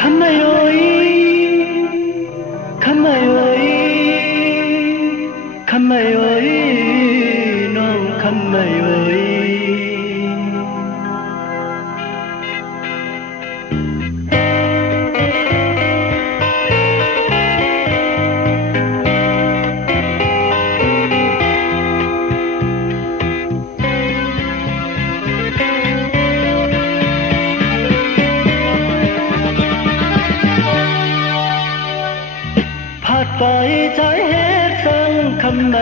khăn này ơi khăn này ơi khăn này ơi non khăn này ơiไปใจเฮ็ดสังคำใน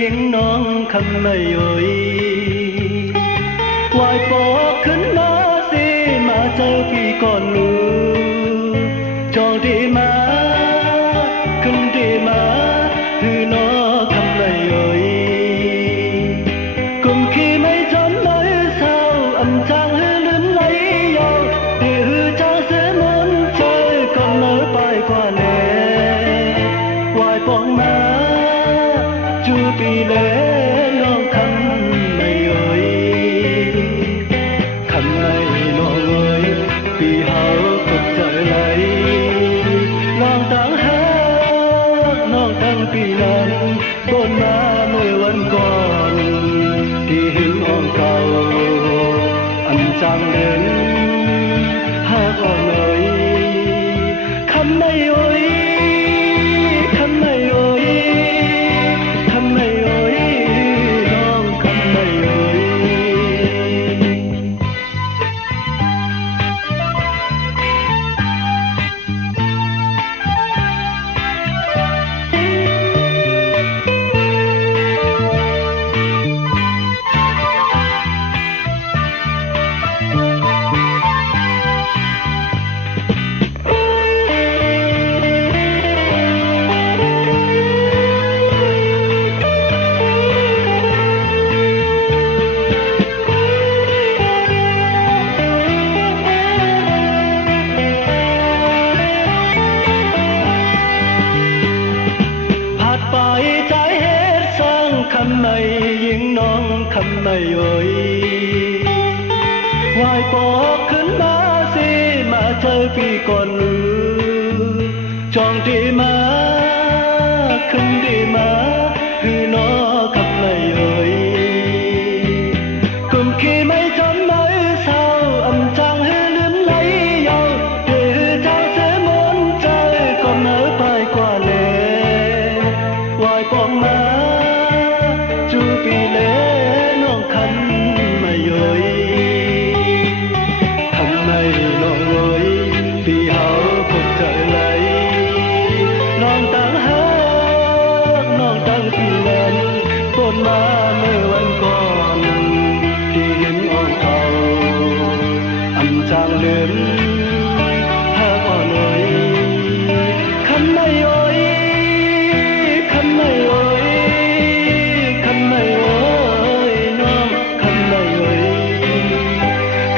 ยิงน้องคำในเอ่ยวายปอขึ้นมาสิมาเจอพี่ก่อนลูกจองดีมาขึ้นดีมาคือน้องคำในเอ่ยกุมขี้ไม่จำไม่เศร้าอำจางหือลืมไหลยาวที่หือจางเสียมนต์ใจก่อนเลิกไปกว่าแน่ปองมาจูปีเล่น้องคำในเอ่ยคำในน้องเอ่ยปีเฮาตกใจไหลน้องตั้งหาน้องตั้งปีนั้นต้นมาเมื่อวันก่อนที่หินอ่อนเก่าอันจางเดินหากอ่อนเอ่ยคำในเอ่ยคำในยิงน้องคำในเอ่ยวายปอกขึ้นมาสิมาเจอพี่ก่อนลือจองดีมาขึ้นดีมาคือน้องคำในเอ่ยกุมขี้ไม่จำไม่เศร้าอำจางให้ลืมไหลยาวเดือจางเสียมนต์ใจก่อนเลิกไปกว่าแน่วายปอกมาจูปีเล่น้องคำไม่เอ่ยคำไม่น้องเอ่ยปีเฮาพบเจอไหลน้องตั้งหาน้องตั้งปีนั้นต้นมาเมื่อวันก่อนที่เห็นอ่อนเก่าอำจางเลือนหากอ่อนเอ่ยคำไม่เอ่ยคำไม่เอ่ยคำไม่เอ่ยน้องคำไม่เอ่ย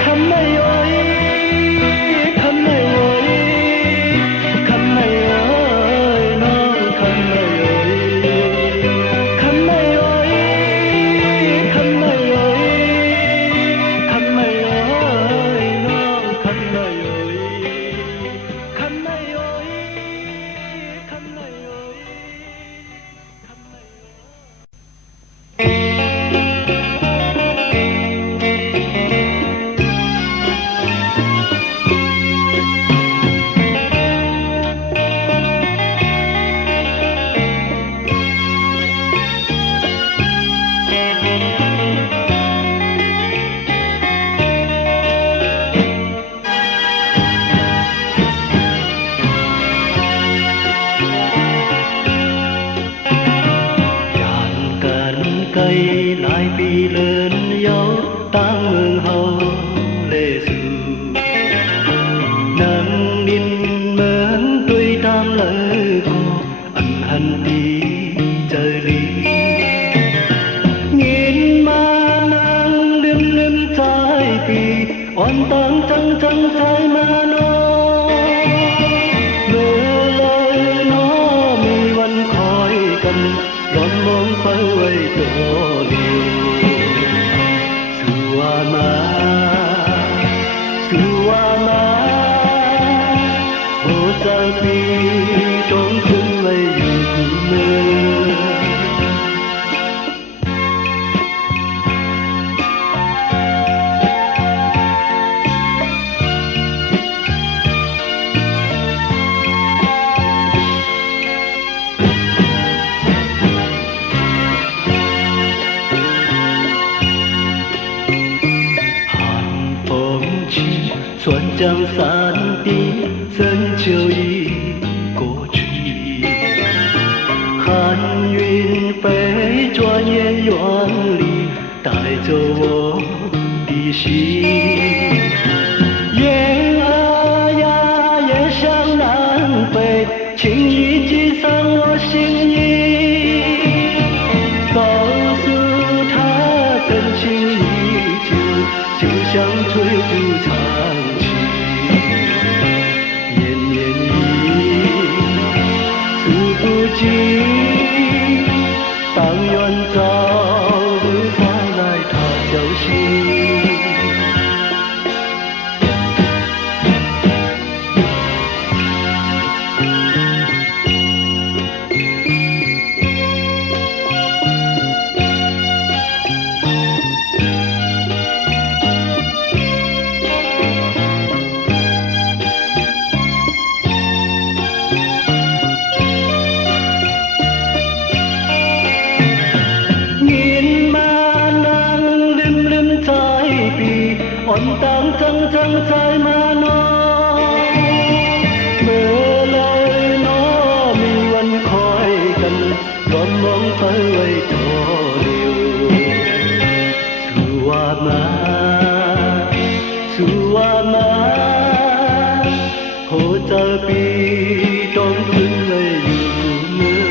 คำไม่เอ่ยคำไม่เอ่ยคำไม่เอ่ยน้องคำไม่เอ่ยคำไม่เอ่ยคำไม่เอ่ยคำไม่เอ่ยน้องคำไม่เอ่ยคำไม่เอ่ยคำไม่เอ่ยคำไม่เอ่ยcây lại bị lớn dấu ta mừng hầu lệ dù nắng ninh mến đôi tam lời cô ẩn hận đi trời lý nghìn ma nang liêm liêm trái vì oan tăng trăng trăng trái ma nó mưa lời nó mi văn khói cầm đón mong phơi quay tổ điều suama 船江山顶，深秋已过去。寒云飞，转眼远离，带走我的心。雁儿呀，也向南飞，轻易系上我心意。告诉他，真情依旧，就像吹拂长情。年年忆，数不尽，但愿早日传来他消息。อนต่างจังจังใจมาน้องเมื่อไรน้อมีวันคอยกันก่อนมองไปไว้ทอเดียวสู่ว่ามาสู่ว่ามาโหใจปีต้องขึ้นเลยอยู่เมื่อ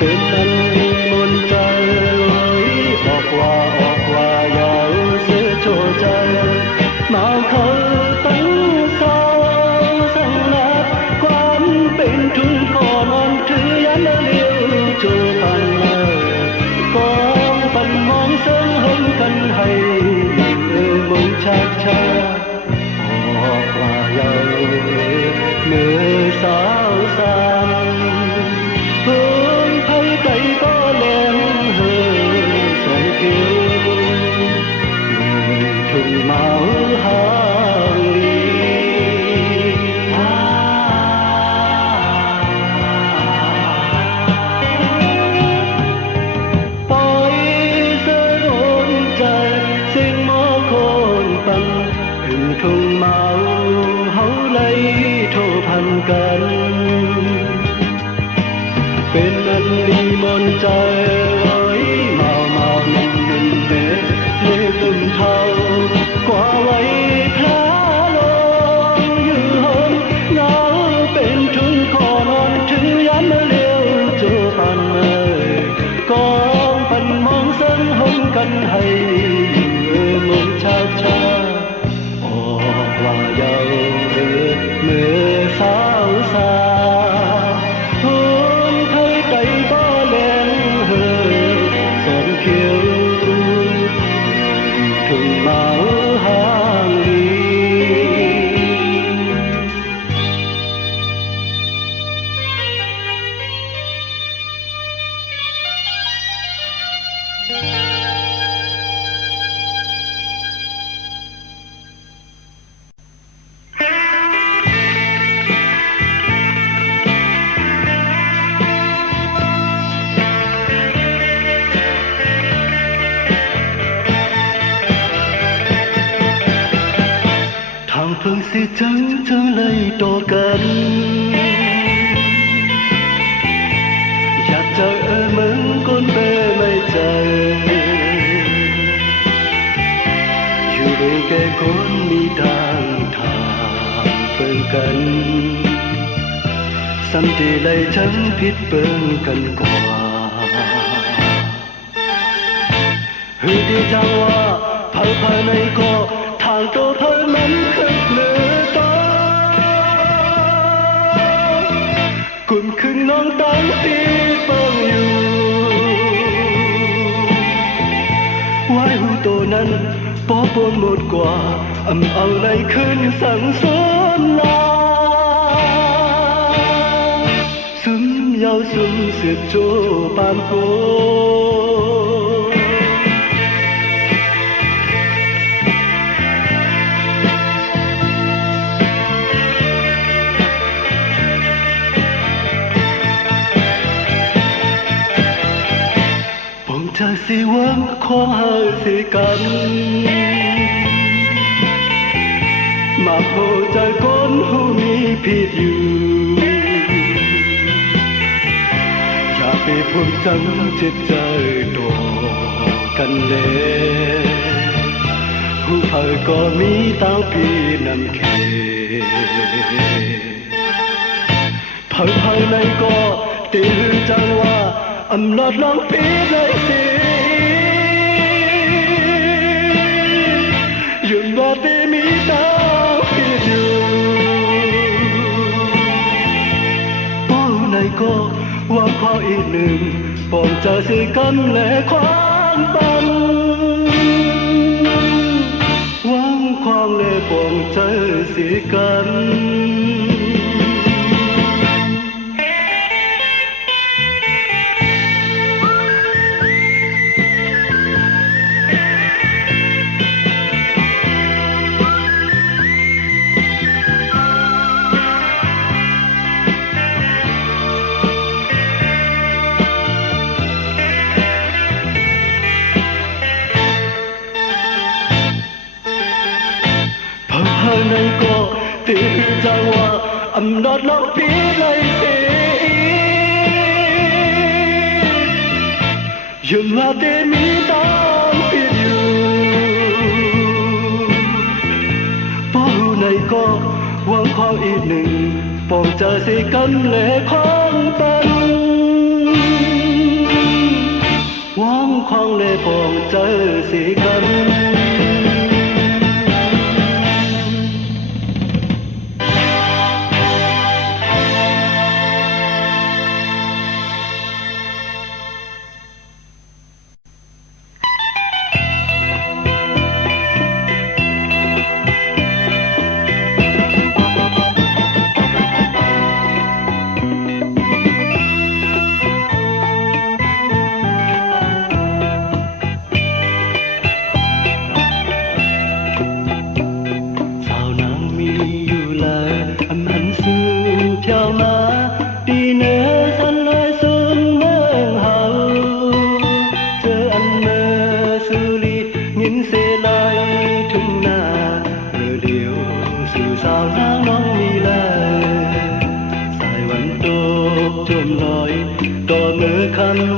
เป็นอันมนต์ใจออกว่าอย่าเสียโชใจมาเขาตั้งเศร้าสั่งนับความเป็นทุนก่อนอ่อนถือยันเลี้ยวโจปันเลยกองปันมองเสริงหงกันให้มงชาชาออกว่าอย่าเมื่อสาวสานเพิ่งไทยไก่ก็แหลมเฮือสองเกี่ยวทุ่งเมาหางลีปล่อยเสรนใจสิ่งหมอคนปันอึ่งทุ่งเมาเฮาเลยโทพันกันเป็นอันลีมนใจเมานินเล่ตึมเทากว่าไว้พระลงอยู่หงเงาเป็นทุนขอนอนถึงยันเลี้ยวโจปันเมยกองปันมองเส้นหงกันให้มงชาออกว่าเยาเมื่อสาวสาเพิ่งสิจังเลยต่อกันอยากจะมึงคนเป้ไม่ใจอยู่ด้วยแก่คนมีทางเพิ่งกันสันติเลยฉันผิดเบิ่งกันกว่าหือดีจังว่าภายในก็ทางตัวเธอมันขึ้นเหลือตาคุณคือน้องตั้งที่เบิ่งอยู่ไว้หูโตนั้นปอปนหมดกว่าเอาในขึ้นสั่งสอนลาซึมยาวซึมเสียโจปานโกเธอสิหวังขอหาสิกันมาโพใจคนหูมีผิดอยู่อย่าไปพูดจังเจ็บใจต่อกันเลยหูเธอก็มีตาพี่นำเขภายในก็ตีหือจังว่าอำนาจลองปีเลยสิยืนว่าที่มีตาผิดอยู่ป้อในก็ว่าขออีกหนึ่งปองจะสิกันและความปันหวังความและปองใจสิกันภายในก็ตีจังว่าอำนาจลองปีเลยสิยังว่าที่มีตาผิดอยู่ป้อในก็หวังขออีกหนึ่งปองจะสิกันและของปัน องเลยพองเจอสีกัน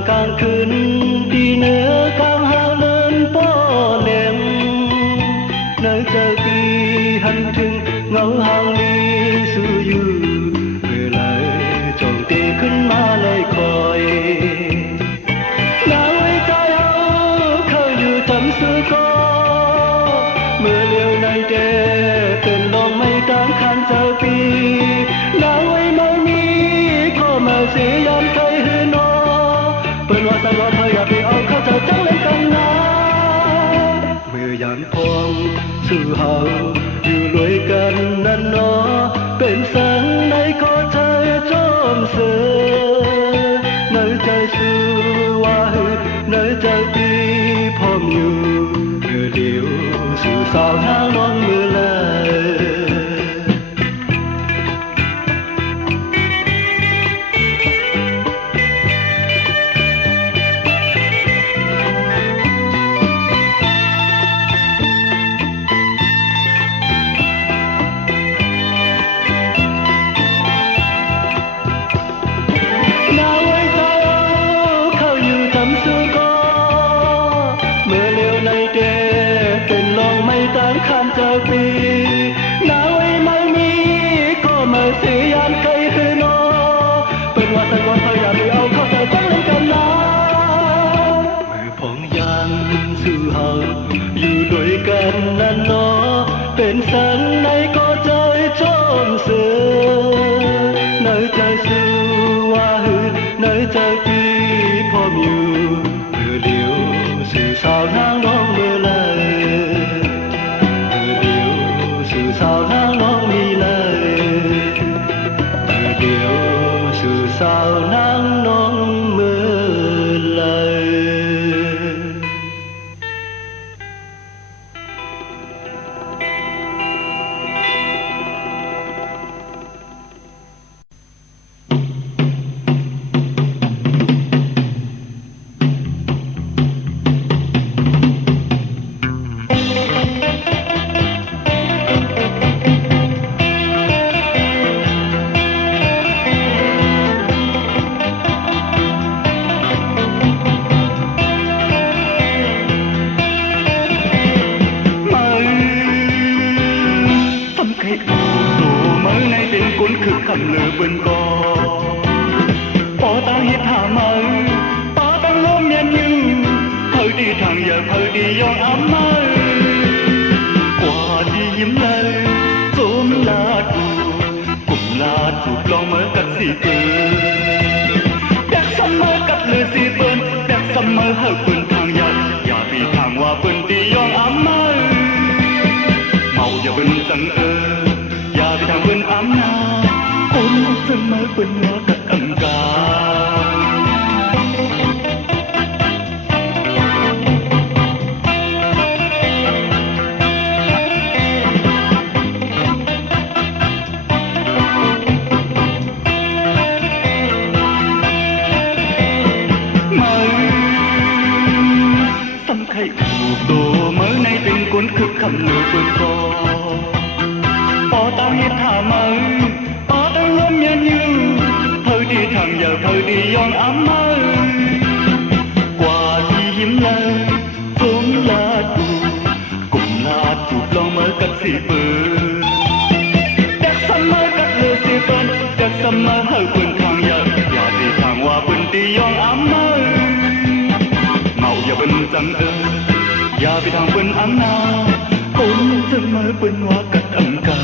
กลางคืนดีเนื้อกลางหาเลินป้อเลียงเนื้อเจอปีหันถึงเงาหางลีสู้อยู่เวลาจงตีขึ้นมาเลยคอยนางไว้ใจเอาเขาอยู่ทำสู้ก็เมื่อเลี้ยวในเดเป็นลองไม่ตามคันเจอปีนางไว้ไม่มีข้อมาเสียยามเคยหือนอเป็นว่าสักวันเธออย่าไปเอาเข้าเธอจังเล่นกันนะเมื่อยามพองสู่เฮาอยู่รวยกันนั่นเนาะเป็นสังในขอเธอจอมเสือเนื้อใจสู้ว่าเนื้อใจตีพร้อมอยู่เมื่อเดียวสู่สาวทางน้องมือเลยปีหนาวไม่มีก็มาเสียยามเคยคือนอเป็นว่าแต่ก่อนเธออย่าไปเอาเข้าใจจังเล่นกันนะเมื่อพองยังสู่เฮาอยู่ด้วยกันนั่นเนาะเป็นสันในก็ใจจอมเสือในใจสู้ว่าในใจปีพร้อมอยู่เมื่อเดียวสู่สาวนางน้องเมื่อไรสาวนางน้องมีเลยเดียวสู่สาวนางน้องเมื่อเลยคำลือปืนกอพอตั้งฮิตหามือปาตั้งล้มยันยึงเธอดีทางอย่าเธอดียองอ้ำมือกว่าดียิ้มเลยสมลาดูกลุ่มลาดูลองเมื่อกัดสีปืนแบกซัมเมอร์กัดเลยสีปืนแบกซัมเมอร์เฮาปืนทางอย่าปีทางว่าปืนดียองอ้ำมือเมาอย่าปืนจังอย่าไปทางปืนอ้ำนาคนเสมอเป็นว่ากับอังกามือสำไข่ผูกตัวมือในเป็นคนคือคำลือปืนกอพอตาเห็นหามือยันยืนเธอดีทางอย่าเธอดียองอ้ำมือกว่าที่ยิ้มเลยสมลาดูกลุ่มลาจูบลองเมื่อกัดสีปืนเด็กซัมเมอร์กัดเลยสีปืนเด็กซัมเมอร์เฮาปืนทางอย่าดีทางว่าปืนตียองอ้ำมือเมาอย่าเป็น rằng ya bị thằng bên ám na ôn dân mơ bên hoa cắt âm ca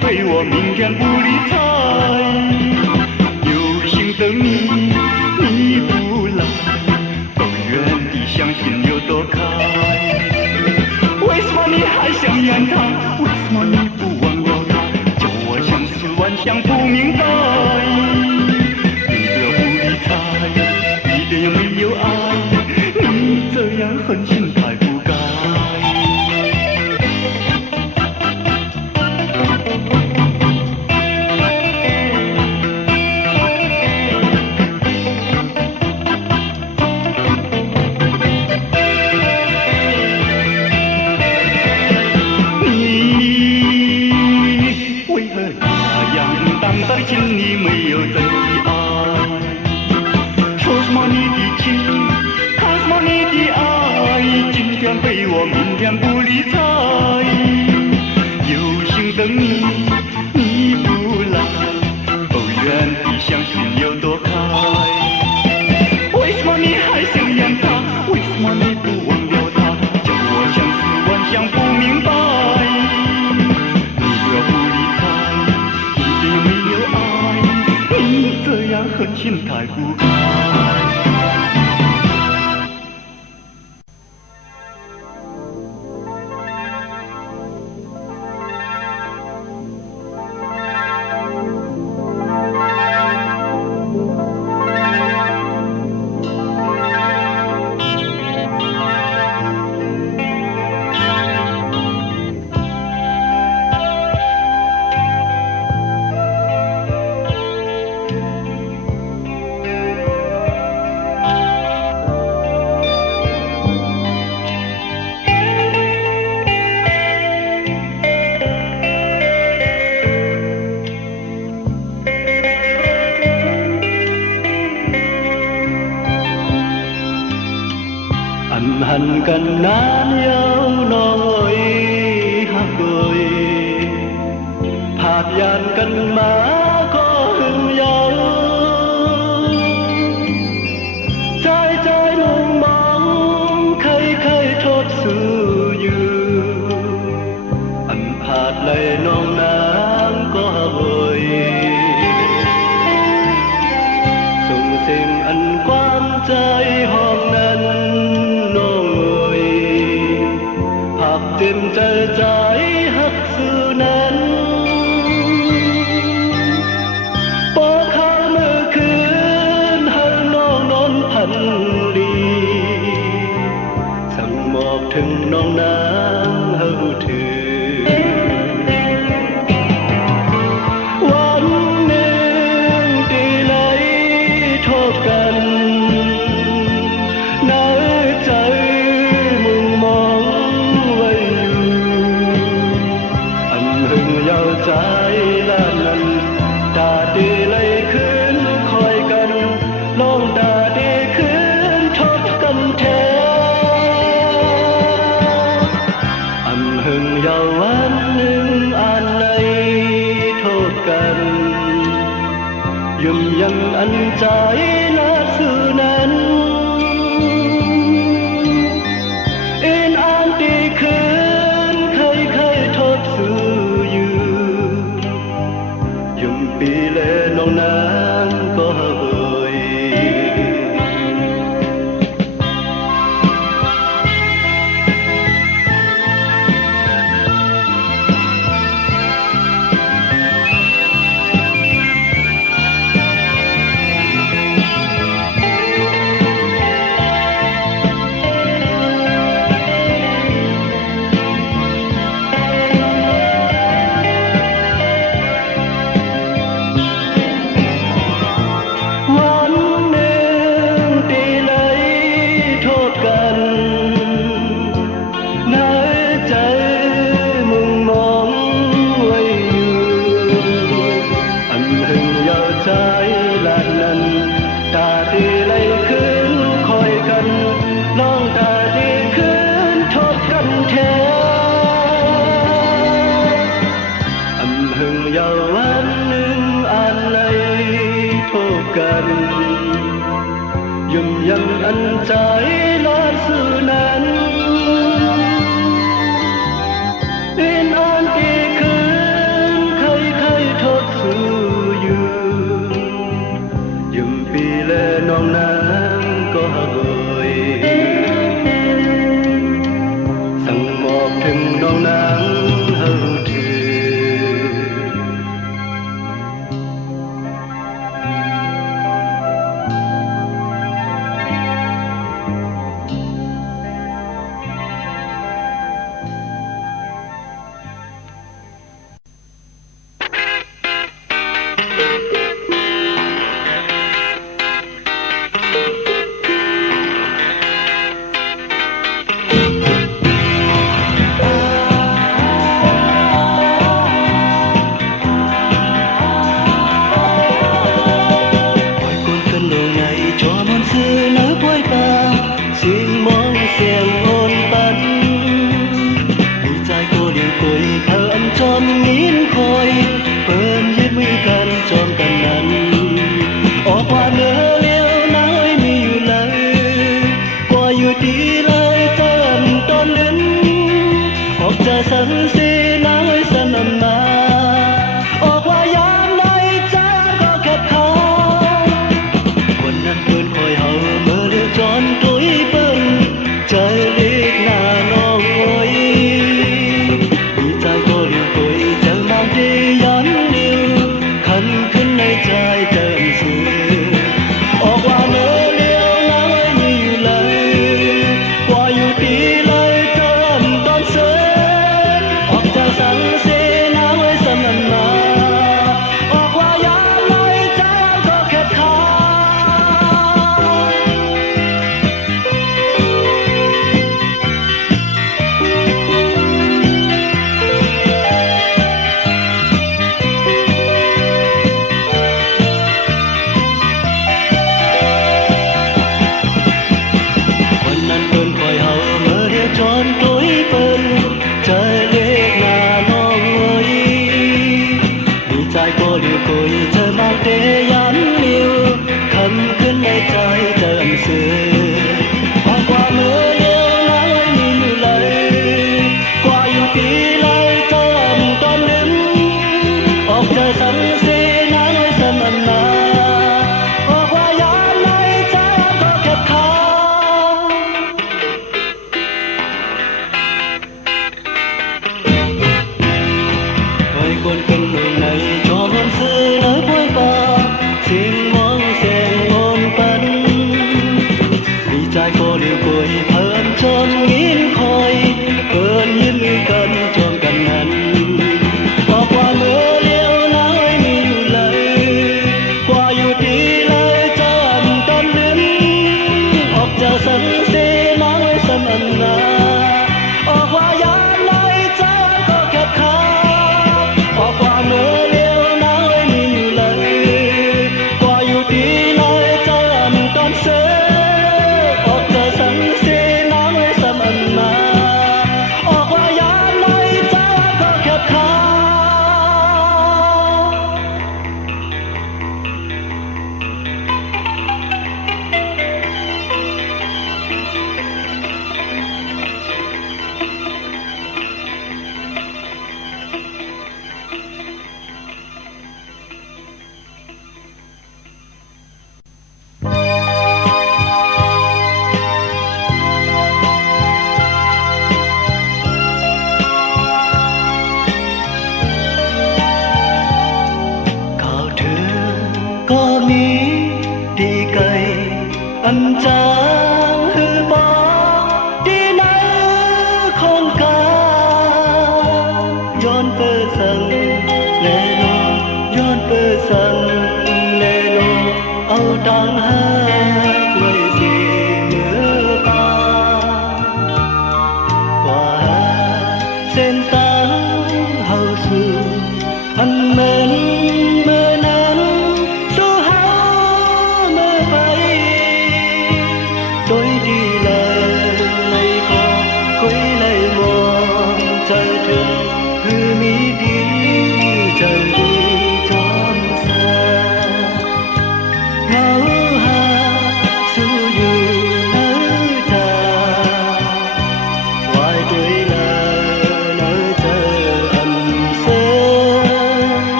对我明天不理睬，有心等你，你不来，都原地相信有多开。为什么你还想念他？为什么你不忘了他？叫我相思万想不明白。你不要不理睬，一点也没有爱，你这样狠心太不该。心里没有真的爱，说什么你的情，看什么你的爱，今天陪我，明天不理睬。有心等你，你不来，哦，原地相信有多开。为什么你还想念他？为什么你不忘了他？叫我相思万想不明白。狠心太不该。hận cần nán yêu nỗi hát đôi hạt dàn cần má có hương dấu trái trái mong mong khay khay thốt sự như anh hạt lệ non nắng có vơi sung sinh anh quan trái hòm nền tìm trời trái hắt sự nên bỏ khá mơ khuyên hơn non non thần đi sang một thừng non nắng hâu thửวันหนึ่งที่ไหลทบกันtrái là lần ta đi lấy khuyến khỏi cần non ta đi khuyến thoát cần theo âm hưởng giàu anh nhưng an này thoát cần dùm dân anh trái là sự nên in an đi khuyến khai khai thoát sự vì lệ non nắng có vơi giàu ăn nương an lấy thô cần dùm dân ăn trái lá sư nan in an kỳ khứ khai khai thốt sư dùm pi lệ non nắng có hà gội sang mọc thừng non nắng hầu trừ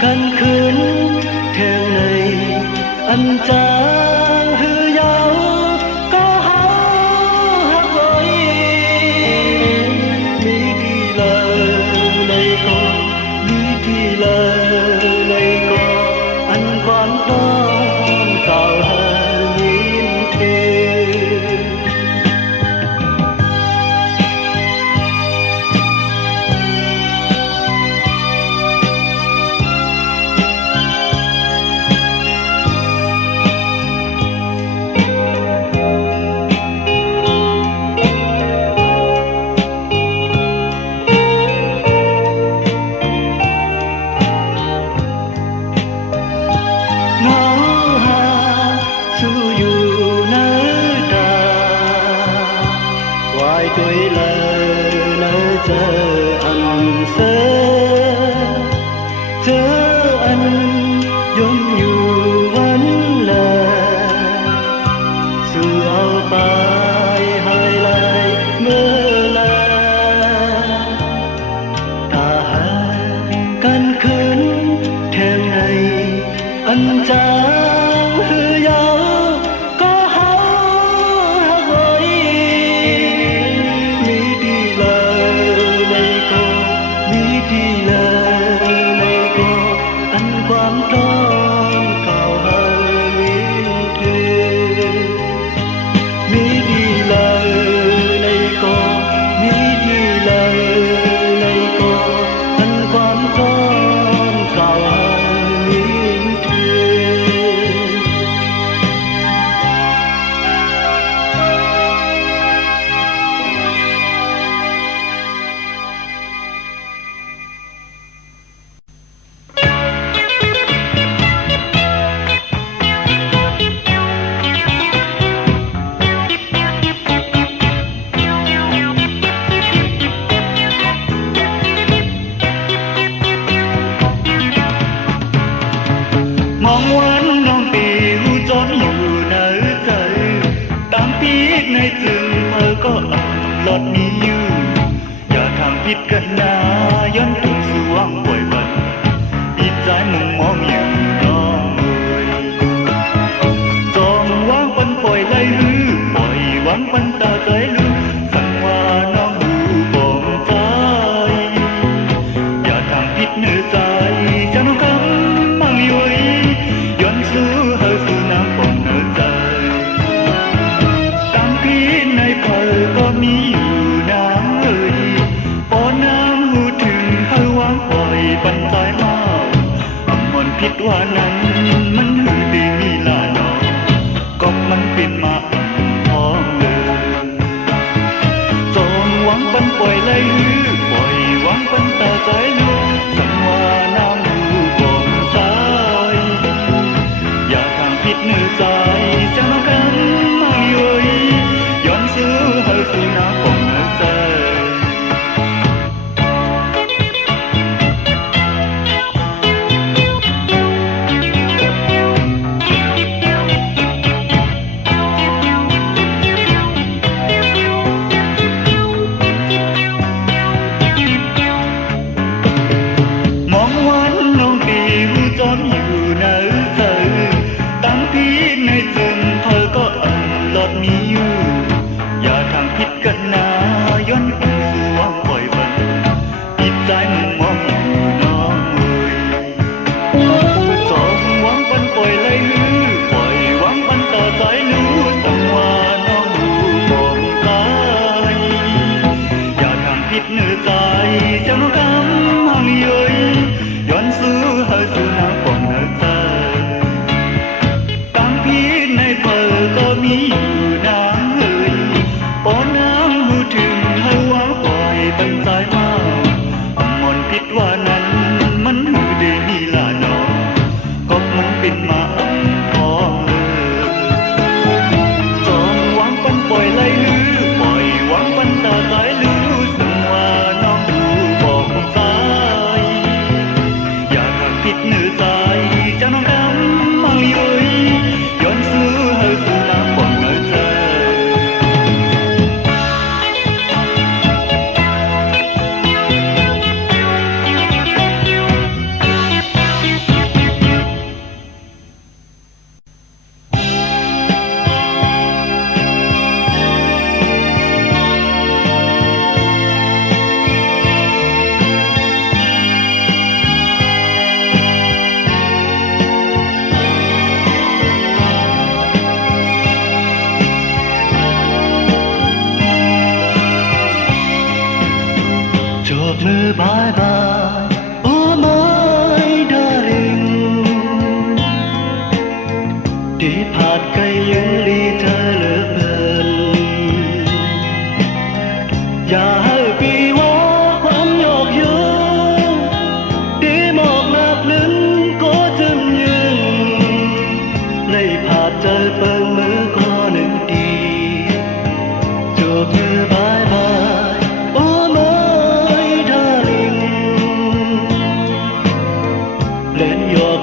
căn khuyến theo này anh chàng hư dấu có háo hát với mỹ thì lời này có mỹ thì lời này có anh quan tâm cao hơn nhìn kia tuổi lời nơi chờ anh chờ anh giống như vẫn là sự áo bay hai lại mơ là ta hai căn khấn theo ngày anh chẳng hư dấuลอดนี้อยู่อย่าทำผิดกันนะย้อนถึงสว่างป่วยบันอีใจมึงมองอยู่น้องเอ่ยจองวางปันปล่อยไหลลือปล่อยวางปันตาใจลือสั่งว่าน้องหูบ่มใจอย่าทำผิดเนื้อใจจะน้องคำมั่งยุยย้อนสู้เฮาสู้น้ำปองเนื้อใจตามพี่ในเผอก็มีอยู่น้ำเอ่ยพอน้ำหูถึงเฮาวางปล่อยปันใจมามันผิดว่านั้นมันหือดีมีลาน้องก็มันเป็นมาท้องเลยจงหวังปันปล่อยไหลลือปล่อยหวังปันตาใจลูกสังว่าน้ำหูบ่มใจอย่าทางผิดเนื้อใจจะน้องกันมั่งยุยย้อนซื้อเฮาซื้อน้ำปองเนื้อใจมองวันน้องดีหูจอมอยู่เนื้อใจตั้งพี่ในจึงเธอก็หลอดมีอยู่อย่าทำผิดกันนะย้อนคืนสู่ว่างปล่อยบันจิตใจมึงมองอยู่น้องเอ่ยสองหวังปันปล่อยไหลลือปล่อยหวังปันตาใจลือสังว่าน้องหูบ่มใจอย่าทำผิดเนื้อใจเจ้าน้องคำมั่งยุยย้อนสู้เฮาสู่น้ำปองเนื้อใจตามพี่ในเผอก็มีอยู่น้ำเอ่ยพอน้ำหูถึงเฮาวางปล่อยปันใจมามันผิดว่านั้นมันหูได้มีลาน้องก็มันเป็นมาท้องเลยจองหวังปันปล่อยไหลลือปล่อยหวังปันตาใจลือสังว่าน้องหูบอกใจอย่าทำผิดเนื้อใจจะน้องคำมั่งยุยย้อนซื้อเฮาสู่น้ำปองเนื้อใจ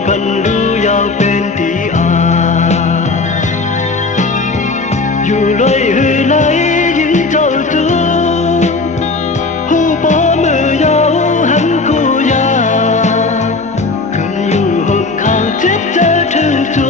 กันรู้ยาวเป็นตีอาอยู่เลยหือไหลยิ่งเจ้าจูหูปอมือยาวหันกูยาขึ้นอยู่ห้องข้างเจ็บเจอถึงจู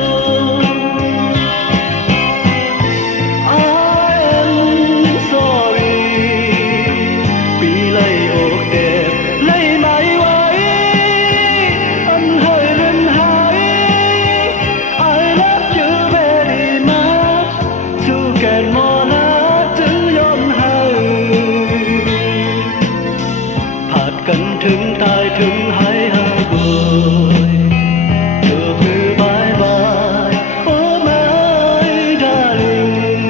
ถึงตายถึงหายหาบ่อยเธอคือบายบายโอ้ my darling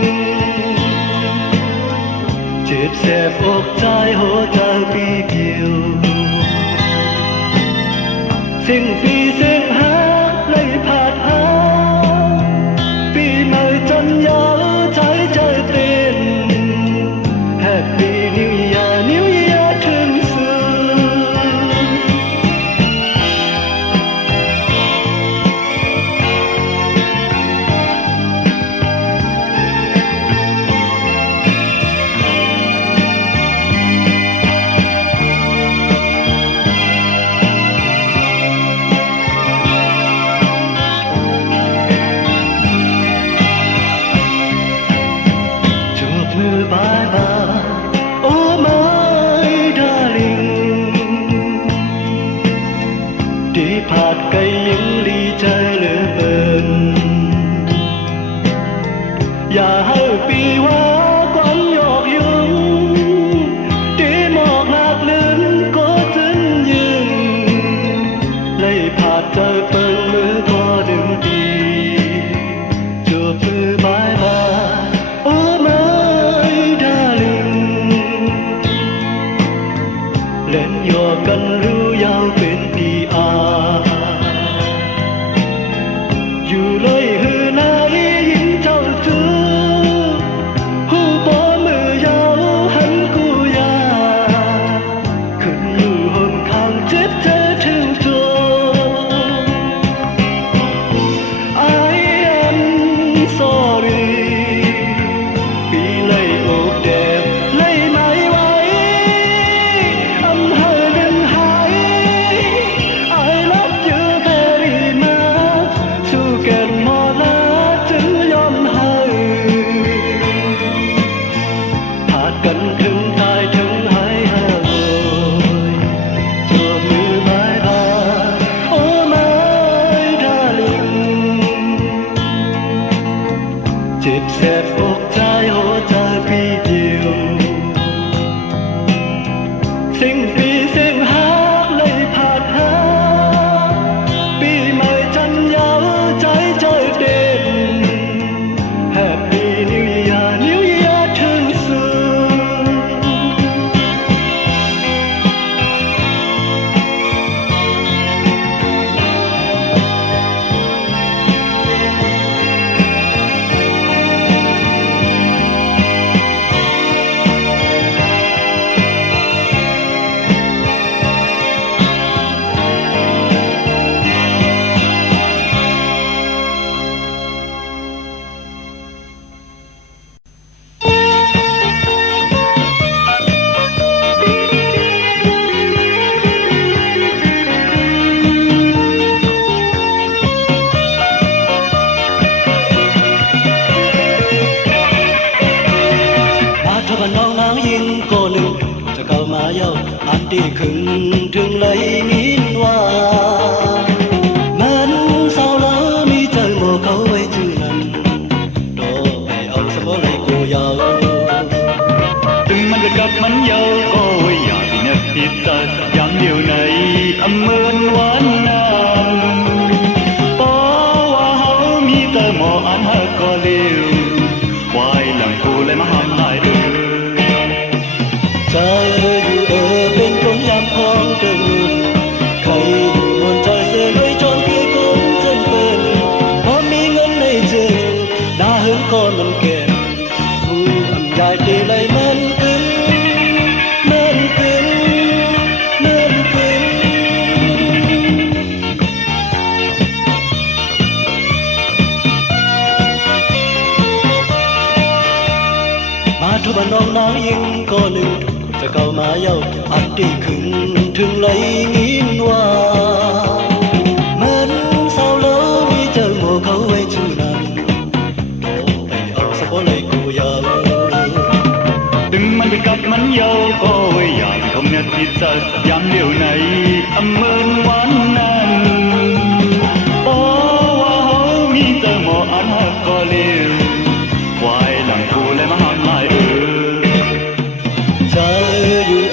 เจ็บแสบอกใจหัวใจปีเดียวสิ่งปีเส้นหาเลยผาดหาปีใหม่จันยาวใจใจเต้น Happy New Year New Year ถึงมือบายบายโอ้ my darling ที่ผาดไกลยังดีใจเหลือเกินอย่าให้ปีว่าความหยอกยุ่งที่หมอกหลากลื่นก็ถึงยืนเลยผาดใจเปิงมือก็ดึงดีจูบมือบายบายโอ้ เล่นหยอกกันรู้ยาวเป็นปีอาอยู่เลยหือไหนยิ่งเจ้าจื้อหูปอมือยาวหันกูยาขึ้นอยู่ห้องข้างเจ็บเจอถึงตัว I am sorry ปีเลยอกแดงเลยไม่ไหวกันถึงตายถึงหายหาโอยจูบมือบายบายโอ้ my darling เจ็บแสบอกใจหัวใจปีเดียวสิ่งปีเส้นหาเลยผาดหาปีใหม่จันยาวใจใจเด่น Happy New Year New Year ถึงสุดน้องนางยิงก็หนึ่งจะเข้ามาเย้าอันที่ขึงถึงไหลมินว่ามันสาวแล้วมีใจโมเขาไว้ชื่อนั้นโตไปเอาสมอไหลกูยาวถึงมันจะกับมันยาวก็ไว้อยากที่นักพิจารอย่างเดียวในอำเภอวันนั้นเพราะว่าเขามีใจโมอันหักก็เลี้ยวควายหลังกูเลยมาห้ามได้เด้อใจอยู่เป็นคนยาม ว่าน้องนางยิงก็หนึ่งจะเข้ามาเย้าอัดได้ขึ้นถึงไหลงินว่าเหมือนสาวเล่ามีเจอหมอเขาไว้ชื่อนั้นโตไปเอาสักคนเลยกูยาวถึงมันจะกลับมันเย้าก็ไว้อยากคำเน็ตพิจารยามเดียวในอำเมินวันนั้นโอ้ว่าเขามีเจอหมออันหักก็เลี้ยวควายหลังกูเลยมาหามลายใจอยู่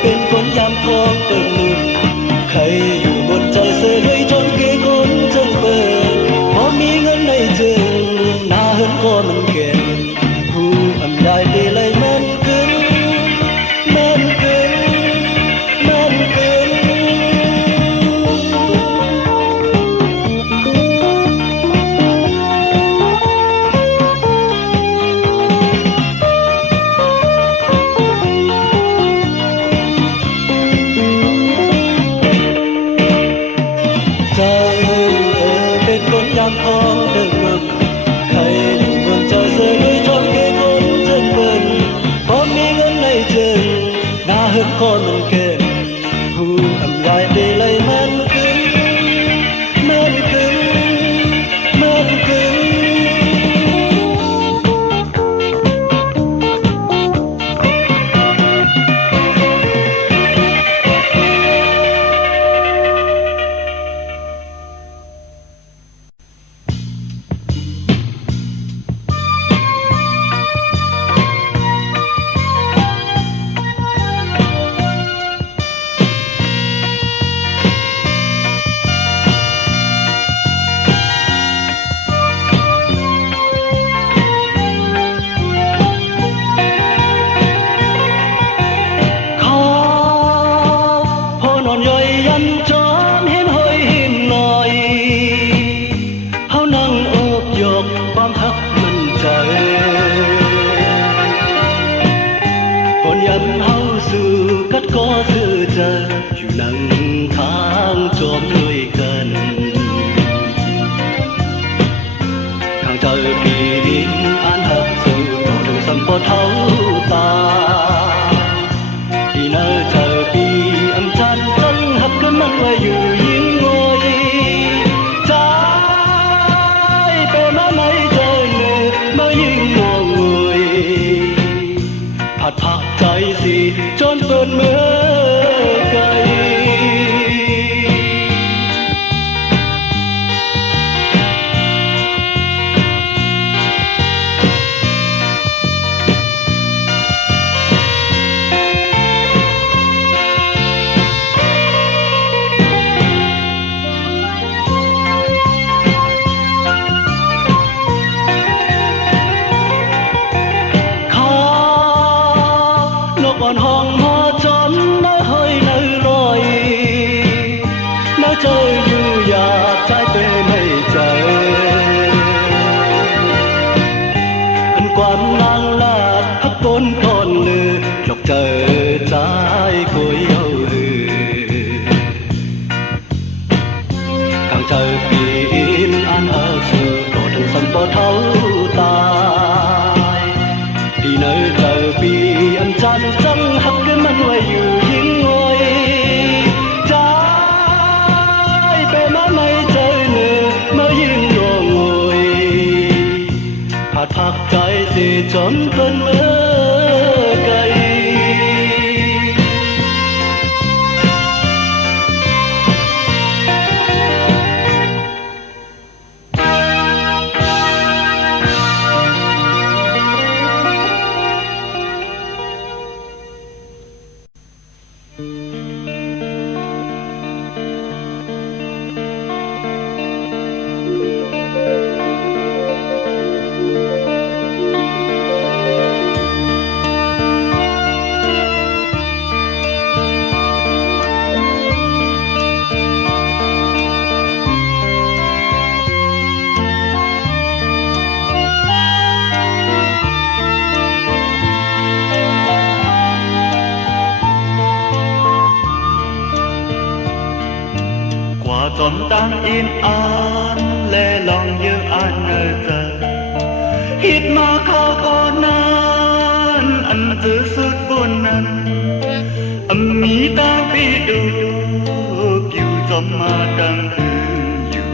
เป็นคนยามทองเติมนุ่นใครอยู่บนใจเสือด้วยจนเกยคนจนเปิดพอมีเงินในจึงหน้าเหินก็มันเก่งผู้อำได้ดีเลยมันกึ่งมันกึ่งมันกึ่งใจเป็นคนยามทองเดินเบิ่งใครอยู่บนใจเสือด้วยจนเกยคนจนเบิ่งพอมีเงินในจึงหน้าเหินก็มันเก่งผู้อำได้ดีเลยมันกึ่งมันกึ่งมันกึ่งอยู่นั่งทางจอมด้วยกันข้างเจอปีดินอันหักสู่บ่ถึงสัมปเท่าตาที่น่าเจอปีอำจันตั้งหักกันมันไว้อยู่ยิ่งงอยใจแต่มาไม่เจอเนื้อมายิ่งงงงวยผัดผักใจสิจนเปิดเมื่อก่อนห้องหอจอมน้าเฮยน้าลอยน้าเจออยู่อยากใจเป็นไม่ใจอันความนางลาดพักต้นก่อนเลือหลอกเจอใจคุยเอาหือข้างเจอปีนอันเออสื่อก็ถึงสัมปเท่าตายที่เนยเจอปีอันจันจังหักกันมันไว้อยู่ยิ่งงอยใจเป็นมาไม่เจอเนื้อมายิ่งงงงวยผัดผักใจสิจนเป็นเมื่อไกลDòng tan yên an lệ lòng như an nở giờ hít mà khao có nan bị đồ kiều gió mà đang hươngอยู่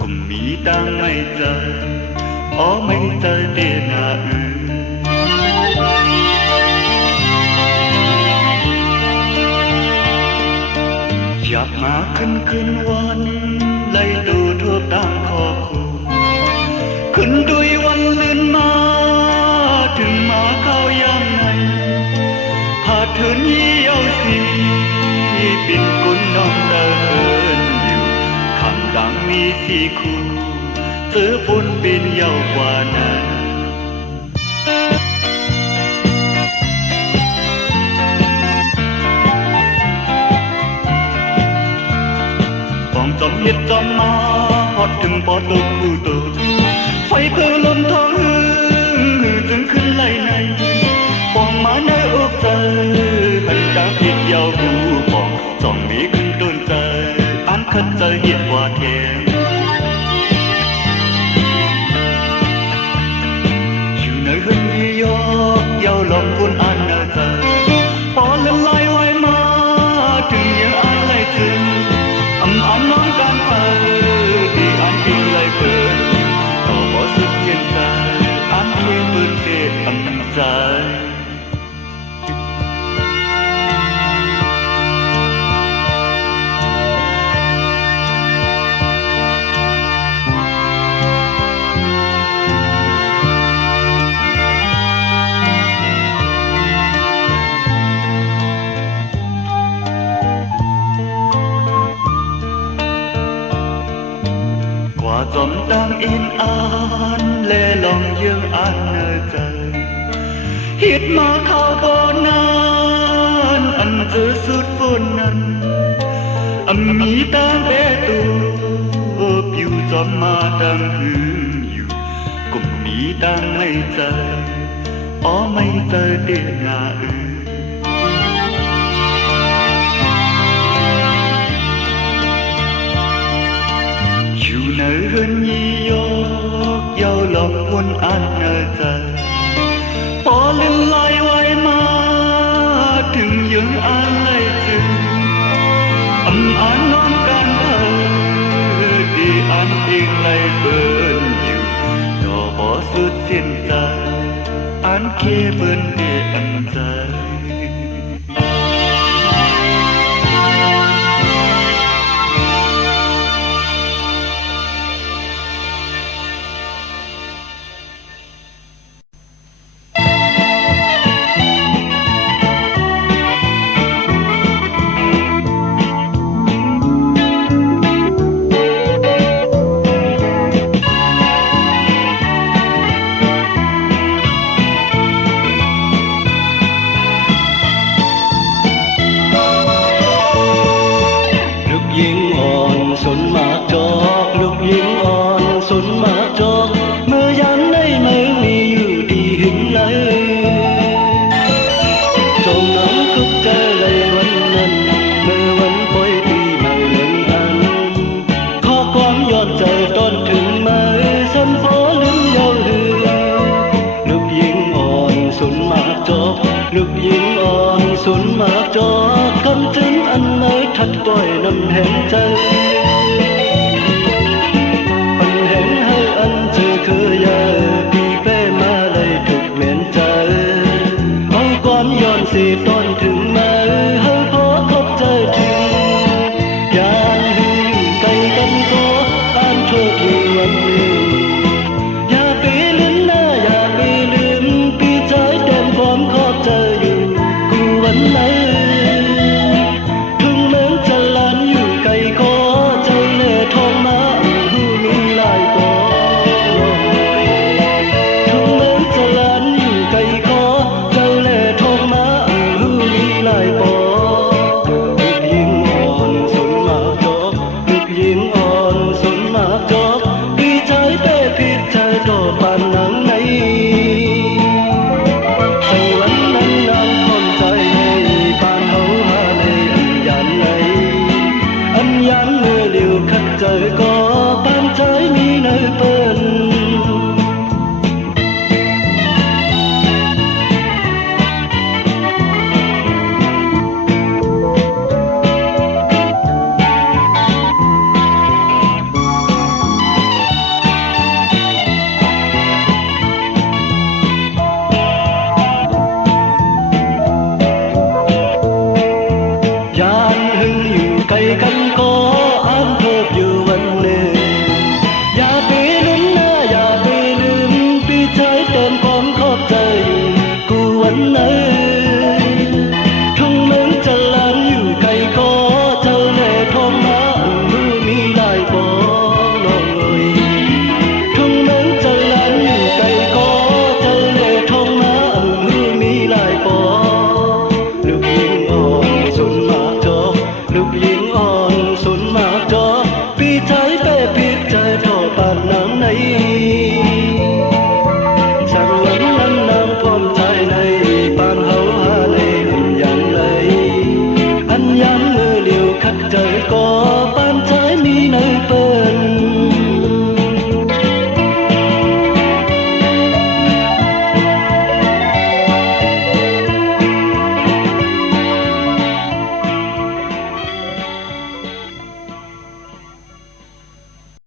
cùng mỹ đang mây trời ó mây trời tiền hạอยากมาคืนวันไล่ดูทั่วต่างคอคู่ขึ้นด้วยวันลื่นมาถึงมาเข้ายังไงหาเธอเยี่ยวสีปิ่นกุนน้องเดินอยู่ข้างหลังมีสีคู่เจอฝนเป็นเยาวกว่านั้นจอมเฮ็ดจอมมาฮอดถึงปอตุกคู่ตูไฟเพื่อลมทองหือจึงขึ้นไหลในปองมาในอกใจหันจางผิดยาวกูปองจองมีขึ้นต้นใจอันคัดใจเหียบว่าแทนอยู่ในหึ่งยี่ยอกยาวหลอกคนอันน่าใจปอละลายไว้มาถึงยังอันไหลถึงอันน้องการเปิดที่อันอิงไหลเปิดต่อบ่สุดเย็นใจอันเคียงเปิดเทอันใจจอมดังอินอ่านเล่ลองเยืองอ่านเนอใจฮิตมาเข้าบ่อนานอันเจอสุดฝนนั้นมีตางเปตัวผิวจอมมาดังหึงอยู่กุมมีดังไม่ใจอ๋อไม่เจอเดียงาอยู่ในเฮือนยี่ยอกยาวหลอกวนอันเนอใจพอลื่นไหลไว้มาถึงยังอันไหลจึงอันนอนกันเธอดีอันเองไหลเบินอยู่ดอกบ่สุดสิ้นใจอันเคเบินเดอันใจ